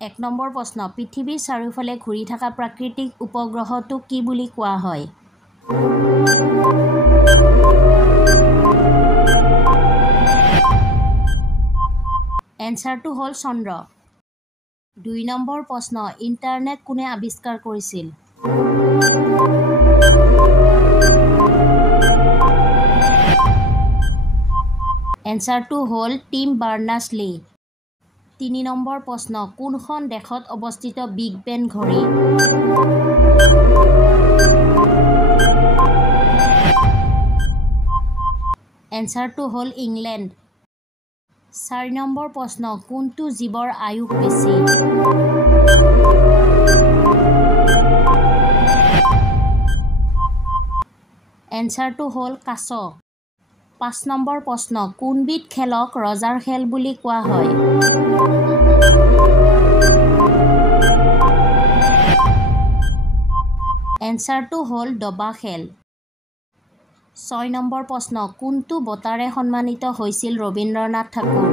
1 number প্ৰশ্ন পৃথিৱীৰ চাৰিওফালে ঘূৰি থকা প্ৰাকৃতিক উপগ্ৰহটো কি বুলি কোৱা হয়? এনসাৰটো হ'ল চন্দ্ৰ। 2 নম্বৰ প্ৰশ্ন ইণ্টাৰনেট কোনে আৱিষ্কাৰ কৰিছিল? এনসাৰটো হ'ল টিম বাৰ্নাৰ্ছ-লী। 3 নম্বৰ প্ৰশ্ন কোনখন দেশত অৱস্থিত বিগ বেন ঘড়ী? এনসাৰটো হ'ল ইংলেণ্ড। 4 নম্বৰ প্ৰশ্ন কোনটো জীৱৰ আয়ুস বেছি? এনসাৰটো হ'ল কাছ। 5 নম্বৰ প্ৰশ্ন কোনবিধ খেলক ৰজাৰ খেল বুলি কোৱা হয়? এনসাৰটো হ'ল দবা খেল। 6 নম্বৰ প্ৰশ্ন কোনটো বঁটাৰে সন্মানিত হৈছিল ৰবীন্দ্ৰনাথ ঠাকুৰ?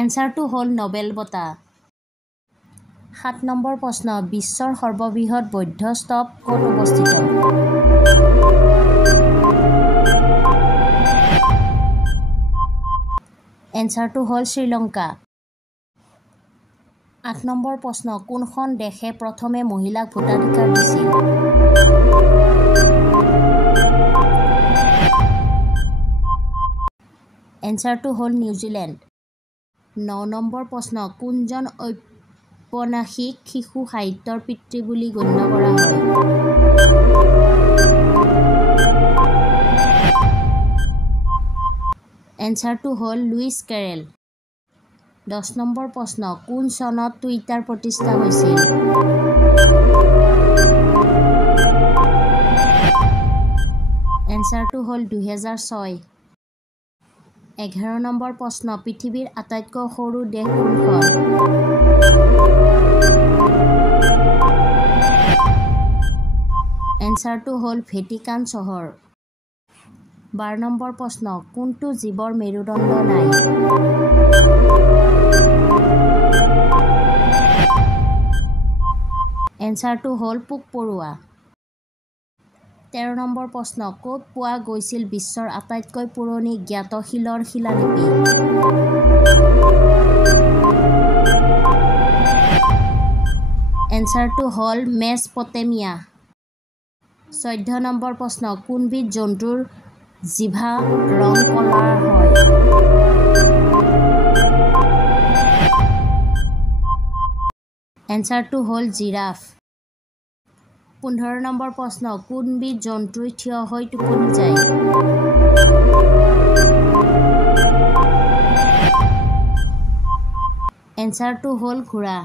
এনসাৰটো হ'ল নোবেল বঁটা। 7 নম্বৰ প্ৰশ্ন বিশ্বৰ সৰ্ববৃহৎ বৌদ্ধ স্তূপ ক'ত অৱস্থিত? এনসাৰটো হ'ল শ্ৰীলংকা। 8 নম্বৰ প্ৰশ্ন কোনখন দেশে প্ৰথমে মহিলাক ভোটাধিকাৰ দিছিল? এনসাৰটো হ'ল নিউজিলেণ্ড। 9 নম্বৰ প্ৰশ্ন কোনজন ঔপন্যাসিক শিশু সাহিত্যৰ পিতৃ বুলি গণ্য কৰা হয়? এনসাৰটো হ'ল লুইচ কেৰল। 10 নম্বৰ প্ৰশ্ন কোন চনত টুইটাৰ প্ৰতিষ্ঠা হৈছিল? এনসাৰটো হ'ল 2006। 11 নম্বৰ প্ৰশ্ন পৃথিৱীৰ আটাইতকৈ সৰু দেশ কোনখন? এনসাৰটো হ'ল ভেটিকান চহৰ। 12 নম্বৰ প্ৰশ্ন কোনটো জীৱৰ মেৰুদণ্ড নাই? এনসাৰটো হ'ল পোক-পৰুৱা। 13 নম্বৰ প্ৰশ্ন ক'ত পোৱা গৈছিল বিশ্বৰ আটাইতকৈ পুৰণি জ্ঞাত শিলৰ শিলালিপি? এনসাৰটো হ'ল মেছপটেমিয়া। 14 নম্বৰ প্ৰশ্ন কোনবিধ জন্তুৰ জিভা ৰং ক'লা হয়? এনসাৰটো হ'ল জিৰাফ। 15 নম্বৰ প্ৰশ্ন কোনবিধ জন্তুই থিয় হৈ টোপনি যায়? এনসাৰটো হ'ল ঘোঁৰা।